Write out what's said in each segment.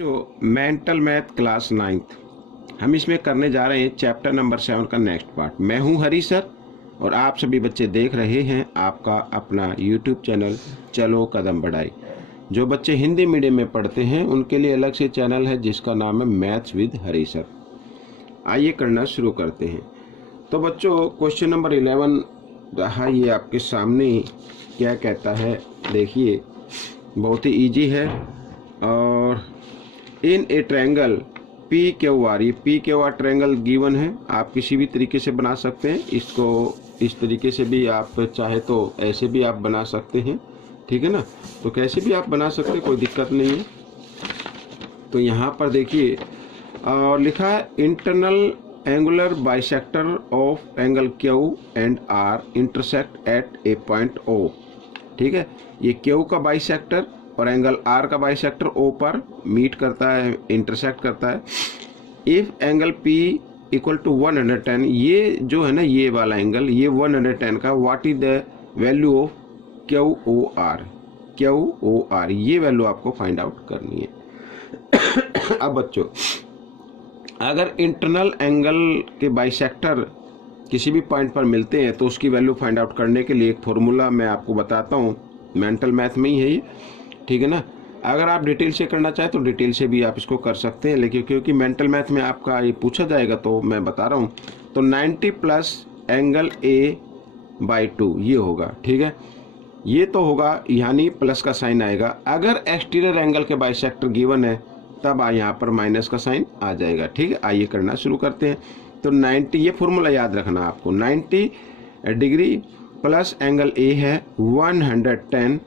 जो mental math class 9th हम इसमें करने जा रहे हैं चैप्टर नंबर 7 का नेक्स्ट पार्ट। मैं हूं हरी सर और आप सभी बच्चे देख रहे हैं आपका अपना यूट्यूब चैनल चलो कदम बढ़ाई। जो बच्चे हिंदी मीडियम में पढ़ते हैं उनके लिए अलग से चैनल है जिसका नाम है मैथ्स विद हरी सर। आइए करना शुरू करते हैं। तो बच्चों क्वेश्चन नंबर 11 रहा, ये आपके सामने क्या कहता है देखिए, बहुत ही इजी है। और in a triangle P Q R, ये P Q R triangle given है। आप किसी भी तरीके से बना सकते हैं इसको, इस तरीके से भी आप चाहे तो ऐसे भी आप बना सकते हैं, ठीक है ना। तो कैसे भी आप बना सकते हैं, कोई दिक्कत नहीं है। तो यहाँ पर देखिए और लिखा है internal angular bisector of angle Q and R intersect at a point O. ठीक है, ये क्यू का बाइसेक्टर और एंगल आर का बाइसेक्टर ओ पर मीट करता है, इंटरसेक्ट करता है। If angle P equal to 110, ये जो है ना ये वाला एंगल, ये 110 का, what is the value of Q O R, Q O R, ये वैल्यू आपको फाइंड आउट करनी है। अब बच्चों अगर इंटरनल एंगल के बाइसेक्टर किसी भी पॉइंट पर मिलते हैं तो उसकी वैल्यू फाइंड आउट करने के लिए एक फॉर्मूला मैं आपको बताता हूँ, मेंटल मैथ में ही है ये, ठीक है ना। अगर आप डिटेल से करना चाहें तो डिटेल से भी आप इसको कर सकते हैं, लेकिन क्योंकि मेंटल मैथ में आपका ये पूछा जाएगा तो मैं बता रहा हूँ। तो 90 प्लस एंगल ए बाई 2 ये होगा, ठीक है। ये तो होगा, यानी प्लस का साइन आएगा। अगर एक्सटीरियर एंगल के बाइसेक्टर गिवन है तब यहाँ पर माइनस का साइन आ जाएगा, ठीक है। आइए करना शुरू करते हैं। तो 90, ये फॉर्मूला याद रखना आपको, 90 डिग्री प्लस एंगल ए है 110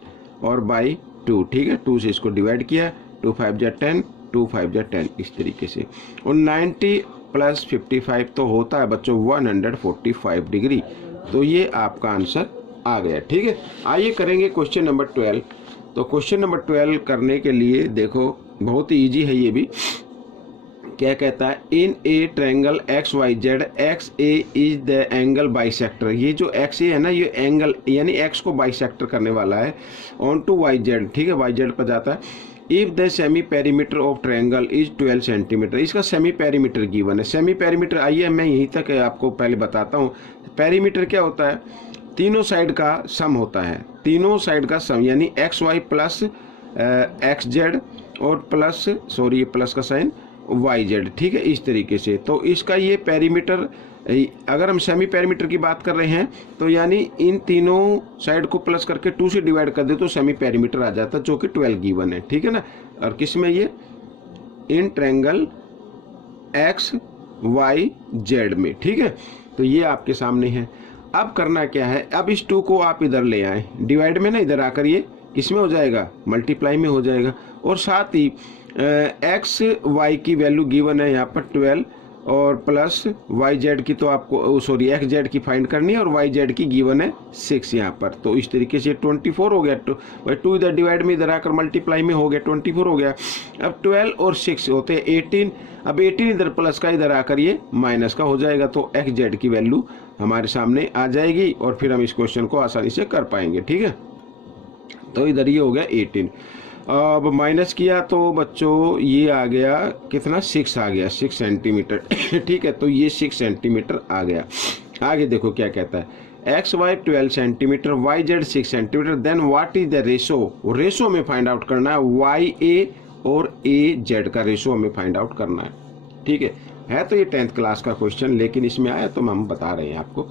और बाई 2, ठीक है। 2 से इसको डिवाइड किया, 2 5 जा 10, 2 5 जा 10, इस तरीके से। और 90 प्लस 55 तो होता है बच्चों 145 डिग्री। तो ये आपका आंसर आ गया, ठीक है। आइए करेंगे क्वेश्चन नंबर 12। तो क्वेश्चन नंबर 12 करने के लिए देखो बहुत ही ईजी है ये भी। क्या कहता है, in a triangle X Y Z, X A is the angle bisector. ये जो एक्स ए है ना, ये एंगल यानी एक्स को बाइसेक्टर करने वाला है ऑन टू वाई जेड, ठीक है, वाई जेड पर जाता है। If the semi perimeter of triangle is 12 centimetre, इसका सेमी पेरीमीटर गिवन है। सेमी पेरीमीटर, आइए मैं यहीं तक आपको पहले बताता हूँ। पेरीमीटर क्या होता है, तीनों साइड का सम होता है, तीनों साइड का सम, यानी X Y plus X Z और प्लस, सॉरी ये प्लस का साइन, वाई जेड, ठीक है, इस तरीके से। तो इसका ये पेरीमीटर, अगर हम सेमी पेरीमीटर की बात कर रहे हैं तो यानी इन तीनों साइड को प्लस करके 2 से डिवाइड कर दे तो सेमी पेरीमीटर आ जाता है, जो कि 12 गिवन है, ठीक है ना। और किस में, ये इन ट्रायंगल एक्स वाई जेड में, ठीक है। तो ये आपके सामने है। अब करना क्या है, अब इस 2 को आप इधर ले आए, डिवाइड में ना, इधर आकर ये इसमें हो जाएगा, मल्टीप्लाई में हो जाएगा। और साथ ही एक्स वाई की वैल्यू गिवन है यहाँ पर 12 और प्लस वाई जेड की, तो आपको सॉरी एक्स जेड की फाइंड करनी है और वाई जेड की गिवन है 6 यहाँ पर। तो इस तरीके से 24 हो गया। भाई 2 इधर डिवाइड में, इधर आकर मल्टीप्लाई में हो गया, 24 हो गया। अब 12 और 6 होते हैं 18। अब 18 इधर प्लस का, इधर आकर ये माइनस का हो जाएगा। तो एक्स जेड की वैल्यू हमारे सामने आ जाएगी और फिर हम इस क्वेश्चन को आसानी से कर पाएंगे, ठीक है। तो इधर ये हो गया 18। अब माइनस किया तो बच्चों ये आ गया कितना, 6 आ गया, 6 सेंटीमीटर, ठीक है। तो ये 6 सेंटीमीटर आ गया। आगे देखो क्या कहता है, X Y 12 centimetre, Y Z 6 centimetre, then what is the ratio. Ratio में फाइंड आउट करना है, वाई ए और ए जेड का रेशो हमें फाइंड आउट करना है, ठीक है। तो ये 10th क्लास का क्वेश्चन, लेकिन इसमें आया तो हम बता रहे हैं आपको।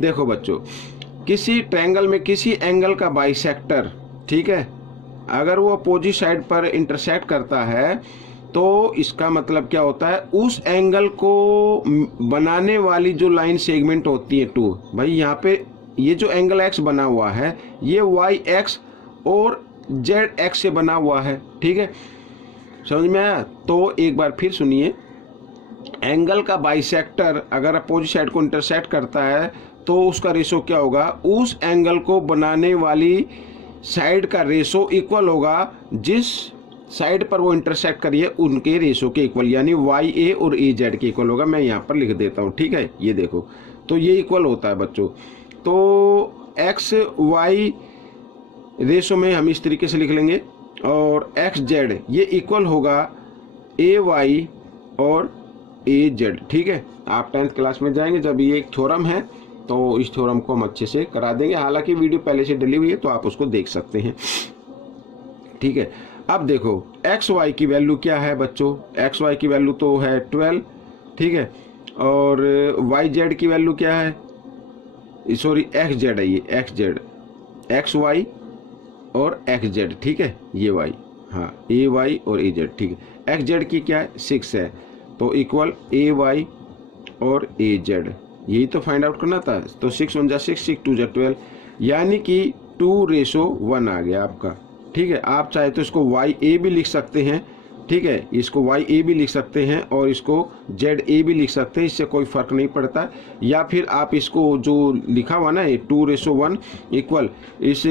देखो बच्चों, किसी ट्रायंगल में किसी एंगल का बाइसेक्टर, ठीक है, अगर वो अपोजिट साइड पर इंटरसेक्ट करता है तो इसका मतलब क्या होता है, उस एंगल को बनाने वाली जो लाइन सेगमेंट होती है 2, भाई यहाँ पे ये जो एंगल एक्स बना हुआ है ये वाई एक्स और जेड एक्स से बना हुआ है, ठीक है, समझ में आया। तो एक बार फिर सुनिए, एंगल का बाइसेक्टर अगर अपोजिट साइड को इंटरसेक्ट करता है तो उसका रेशो क्या होगा, उस एंगल को बनाने वाली साइड का रेशो इक्वल होगा जिस साइड पर वो इंटरसेक्ट करिए उनके रेशो के इक्वल, यानी वाई ए और ए जेड के इक्वल होगा। मैं यहाँ पर लिख देता हूँ, ठीक है, ये देखो, तो ये इक्वल होता है बच्चों। तो एक्स वाई रेशो में हम इस तरीके से लिख लेंगे और एक्स जेड ये इक्वल होगा ए वाई और ए जेड। ठीक है, आप 10th क्लास में जाएंगे जब ये एक थ्योरम है तो इस थ्योरम को हम अच्छे से करा देंगे। हालांकि वीडियो पहले से डली हुई है तो आप उसको देख सकते हैं। ठीक है, अब देखो एक्स वाई की वैल्यू क्या है बच्चों। एक्स वाई की वैल्यू तो है 12। ठीक है, और वाई जेड की वैल्यू क्या है, सॉरी एक्स जेड है, ये एक्स जेड, एक्स वाई और एक्स जेड। ठीक है, ये वाई, हाँ ए वाई और ए जेड। ठीक है, एक्स जेड की क्या है 6 है, तो इक्वल ए वाई और ए जेड, यही तो फाइंड आउट करना था। तो 6 1 जा 6, 6 2 जा 12, यानी कि 2:1 आ गया आपका। ठीक है, आप चाहे तो इसको वाई ए भी लिख सकते हैं। ठीक है, इसको वाई ए भी लिख सकते हैं और इसको जेड ए भी लिख सकते हैं, इससे कोई फर्क नहीं पड़ता। या फिर आप इसको जो लिखा हुआ ना 2:1 इक्वल इस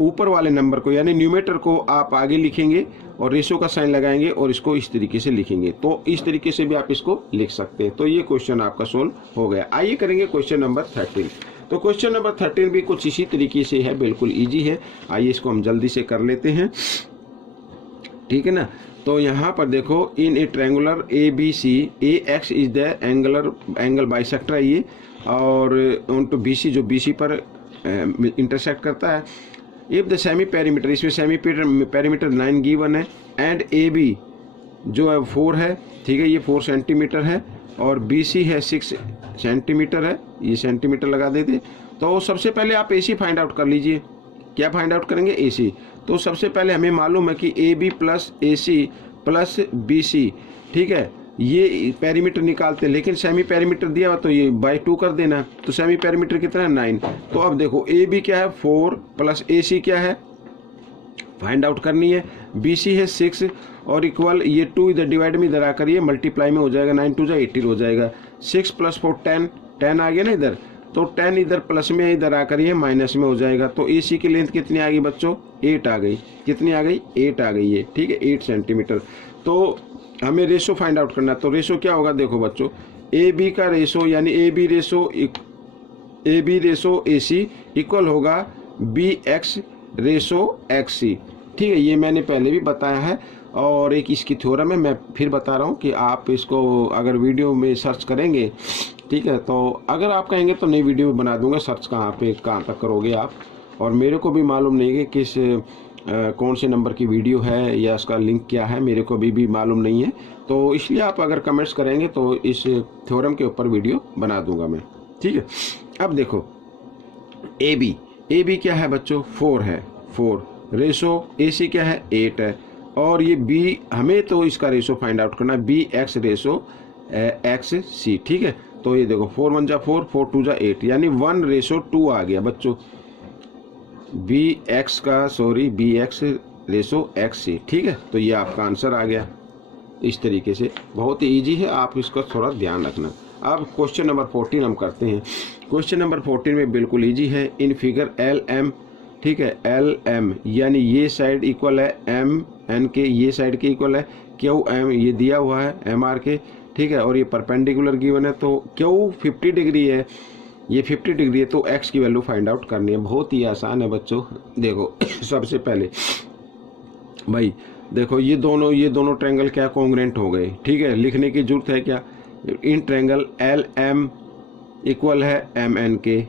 ऊपर वाले नंबर को यानी न्यूमेटर को आप आगे लिखेंगे और रेशो का साइन लगाएंगे और इसको इस तरीके से लिखेंगे। तो इस तरीके से भी आप इसको लिख सकते हैं। तो ये क्वेश्चन आपका सोल्व हो गया। आइए करेंगे क्वेश्चन नंबर 13। तो क्वेश्चन नंबर 13 भी कुछ इसी तरीके से है, बिल्कुल इजी है। आइए इसको हम जल्दी से कर लेते हैं। ठीक है ना, तो यहाँ पर देखो in a triangular A B C A X is the angle bisector है ये, और ऑन टू बी सी जो बी सी पर इंटरसेक्ट करता है। इफ द सेमी पेरीमीटर, इसमें सेमी पेरीमीटर 9 गिवन है, एंड ए बी जो है 4 है। ठीक है, ये 4 सेंटीमीटर है और बी सी है 6 सेंटीमीटर है, ये सेंटीमीटर लगा देते। तो सबसे पहले आप ए सी फाइंड आउट कर लीजिए। क्या फाइंड आउट करेंगे, ए सी। तो सबसे पहले हमें मालूम है कि A B plus A C plus B C. ठीक है, ये पेरीमीटर निकालते हैं, लेकिन सेमी पेरीमीटर दिया हुआ तो ये बाई 2 कर देना। तो सेमी पेरीमीटर कितना है 9। तो अब देखो ए बी क्या है 4 प्लस ए सी क्या है फाइंड आउट करनी है, बी सी है 6 और इक्वल ये 2 इधर डिवाइड में इधर आकर ये मल्टीप्लाई में हो जाएगा, 9 2 जा 18 हो जाएगा। 6 + 4 10 आ गया ना इधर, तो 10 इधर प्लस में इधर आकर ये माइनस में हो जाएगा। तो ए सी की लेंथ कितनी आ गई बच्चों, 8 आ गई। कितनी आ गई, 8 आ गई है। ठीक है, 8 सेंटीमीटर। तो हमें रेशो फाइंड आउट करना है। तो रेशो क्या होगा, देखो बच्चों ए बी का रेशो यानी A B ratio A C equal होगा B X ratio X C. ठीक है, ये मैंने पहले भी बताया है और एक इसकी थ्योरम है, मैं फिर बता रहा हूँ कि आप इसको अगर वीडियो में सर्च करेंगे, ठीक है, तो अगर आप कहेंगे तो नई वीडियो बना दूंगा। सर्च कहाँ तक करोगे आप, और मेरे को भी मालूम नहीं है कि किस कौन से नंबर की वीडियो है या इसका लिंक क्या है, मेरे को भी मालूम नहीं है। तो इसलिए आप अगर कमेंट्स करेंगे तो इस थ्योरम के ऊपर वीडियो बना दूंगा मैं। ठीक है, अब देखो ए बी क्या है बच्चों, 4 है, 4 रेशो ए सी क्या है 8 है, और ये बी हमें तो इसका रेशो फाइंड आउट करना है, B X ratio X C. ठीक है, तो ये देखो 4 1 जा 4 4 2 जा 8 यानी 1:2 आ गया बच्चों, B X ratio X C. ठीक है, तो ये आपका आंसर आ गया। इस तरीके से बहुत ही ईजी है, आप इसका थोड़ा ध्यान रखना। अब क्वेश्चन नंबर 14 हम करते हैं। क्वेश्चन नंबर 14 में बिल्कुल ईजी है। इन फिगर एल एम, ठीक है, एल एम यानी ये साइड इक्वल है एम एन के, ये साइड के इक्वल है क्यू एम, ये दिया हुआ है एम आर के। ठीक है, और ये परपेंडिकुलर गिवन है, तो क्यू 50 डिग्री है, ये 50 डिग्री है, तो एक्स की वैल्यू फाइंड आउट करनी है। बहुत ही आसान है बच्चों। देखो सबसे पहले भाई देखो ये दोनों ट्रायंगल क्या कॉन्ग्रुएंट हो गए। ठीक है, लिखने की जरूरत है क्या, in triangle L M equal है एम एन के,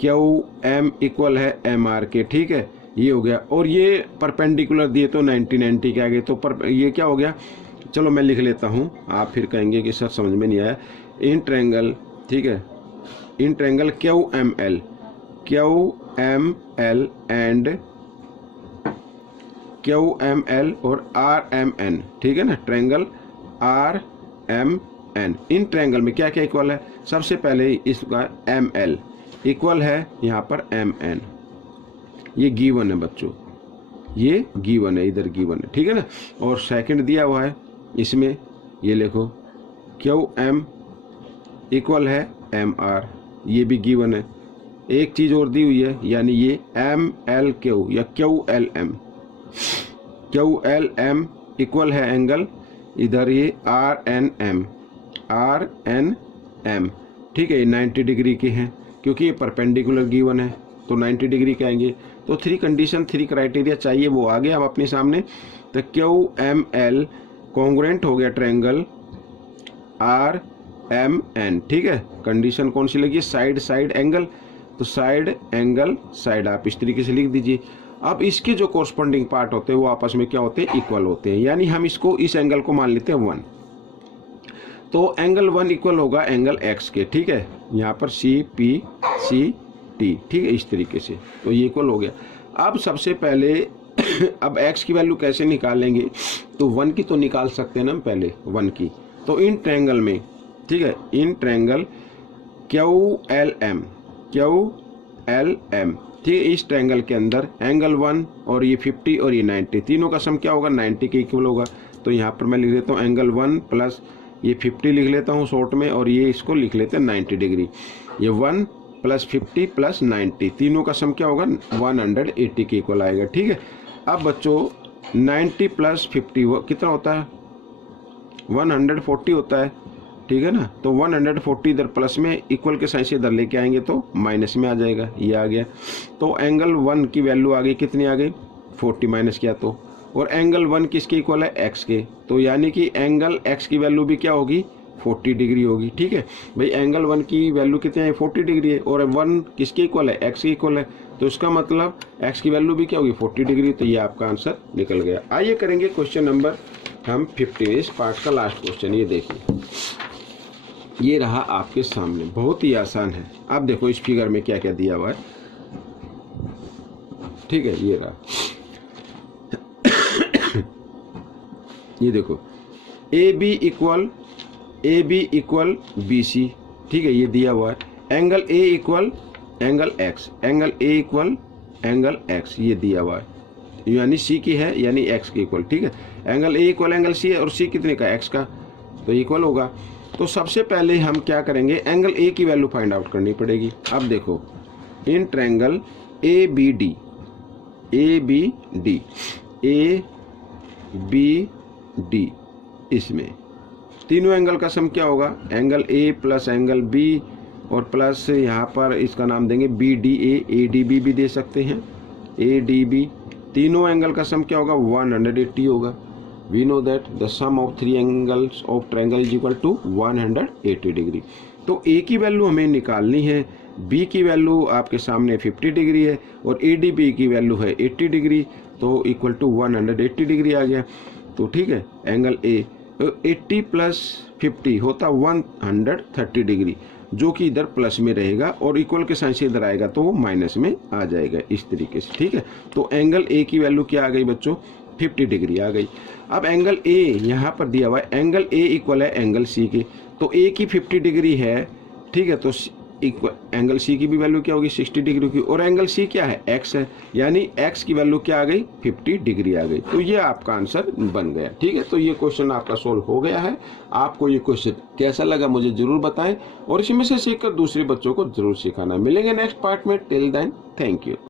क्यू एम इक्वल है एम आर के। ठीक है, ये हो गया, और ये परपेंडिकुलर दिए तो 90 के आगे, तो ये क्या हो गया, चलो मैं लिख लेता हूँ, आप फिर कहेंगे कि सर समझ में नहीं आया। इन ट्रायंगल, ठीक है, in triangle Q M L and Q M L और आर एम एन। ठीक है ना, triangle R M N, in triangle में क्या क्या इक्वल है, सबसे पहले इसका एम एल इक्वल है यहाँ पर एम एन, ये गिवन है बच्चों, ये गिवन है, इधर गिवन है। ठीक है ना, और सेकंड दिया हुआ है इसमें, ये लिखो क्यू एम इक्वल है एम आर, ये भी गिवन है। एक चीज और दी हुई है, यानी ये एम एल क्यू या क्यू एल एम इक्वल है एंगल, इधर ये आर एन एम। ठीक है, ये 90 डिग्री के हैं, क्योंकि ये परपेंडिकुलर गिवन है तो 90 डिग्री के आएंगे। तो 3 कंडीशन 3 क्राइटेरिया चाहिए, वो आ गया अब अपने सामने। तो क्यू एम एल कॉन्ग्रुएंट हो गया ट्रायंगल आर एम एन, ठीक है। कंडीशन कौन सी लगी? साइड साइड एंगल, तो साइड एंगल साइड आप इस तरीके से लिख दीजिए। अब इसके जो कोरस्पॉन्डिंग पार्ट होते हैं वो आपस में क्या होते हैं? इक्वल होते हैं, यानी हम इसको इस एंगल को मान लेते हैं 1, तो एंगल 1 इक्वल होगा एंगल एक्स के, ठीक है। यहाँ पर सी पी सी टी, ठीक है, इस तरीके से, तो ये इक्वल हो गया। अब सबसे पहले अब एक्स की वैल्यू कैसे निकालेंगे? तो 1 की तो निकाल सकते हैं ना हम पहले 1 की, तो इन ट्रायंगल में, ठीक है, in triangle Q L M, ठीक है, इस ट्रायंगल के अंदर एंगल 1 और ये 50 और ये 90, तीनों का सम क्या होगा? 90 के इक्वल होगा। तो यहाँ पर मैं लिख देता हूँ एंगल 1 प्लस ये 50 लिख लेता हूँ शॉर्ट में, और ये इसको लिख लेते हैं 90 डिग्री। ये 1 प्लस 50 प्लस 90, तीनों का सम क्या होगा? 180 के इक्वल आएगा, ठीक है। अब बच्चों 90 प्लस 50 कितना होता है? 140 होता है, ठीक है ना। तो 140 इधर प्लस में, इक्वल के साइन से इधर लेके आएंगे तो माइनस में आ जाएगा, ये आ गया। तो एंगल 1 की वैल्यू आ गई, कितनी आ गई? 40 माइनस किया तो, और एंगल 1 किसके इक्वल है? एक्स के, तो यानी कि एंगल एक्स की वैल्यू भी क्या होगी? 40 डिग्री होगी, ठीक है भाई। एंगल 1 की वैल्यू कितनी है? 40 डिग्री है, और 1 किसके इक्वल है? एक्स के इक्वल है, तो इसका मतलब एक्स की वैल्यू भी क्या होगी? 40 डिग्री। तो ये आपका आंसर निकल गया। आइए करेंगे क्वेश्चन नंबर हम 15, इस पार्ट का लास्ट क्वेश्चन। ये देखिए, ये रहा आपके सामने, बहुत ही आसान है। अब देखो इस फिगर में क्या क्या दिया हुआ है, ठीक है, ये रहा। ये देखो A B equal B C, ठीक है, ये दिया हुआ है। Angle A equal angle X, angle A equal angle X, ये दिया हुआ है, यानी सी की है, यानी एक्स की इक्वल, ठीक है। Angle A equal angle C है, और सी कितने का? एक्स का, तो इक्वल होगा। तो सबसे पहले हम क्या करेंगे? एंगल ए की वैल्यू फाइंड आउट करनी पड़ेगी। अब देखो in triangle A B D, इसमें तीनों एंगल का सम क्या होगा? Angle A plus angle B, और प्लस यहाँ पर इसका नाम देंगे B D A D B भी दे सकते हैं, ए डी बी, तीनों एंगल का सम क्या होगा? 180 होगा। We know that the sum of 3 angles of triangle is equal to 180 degree. तो A की वैल्यू हमें निकालनी है, B की वैल्यू आपके सामने 50 डिग्री है, और ADB की वैल्यू है 80 डिग्री, तो इक्वल टू 180 डिग्री आ गया। तो ठीक है, एंगल A 80 प्लस 50 होता 130 डिग्री, जो कि इधर प्लस में रहेगा, और इक्वल के साइन से इधर आएगा तो वो माइनस में आ जाएगा, इस तरीके से, ठीक है। तो एंगल A की वैल्यू क्या आ गई बच्चों? 50 डिग्री आ गई। अब एंगल A यहाँ पर दिया हुआ है, एंगल A इक्वल है एंगल C के, तो A की 50 डिग्री है, ठीक है, तो एंगल C की भी वैल्यू क्या होगी? 60 डिग्री की, और एंगल C क्या है? X है, यानी X की वैल्यू क्या आ गई? 50 डिग्री आ गई। तो ये आपका आंसर बन गया, ठीक है। तो ये क्वेश्चन आपका सोल्व हो गया है। आपको ये क्वेश्चन कैसा लगा मुझे जरूर बताएं, और इसी में से सीखकर दूसरे बच्चों को जरूर सिखाना। मिलेंगे नेक्स्ट पार्ट में, टिल देन थैंक यू।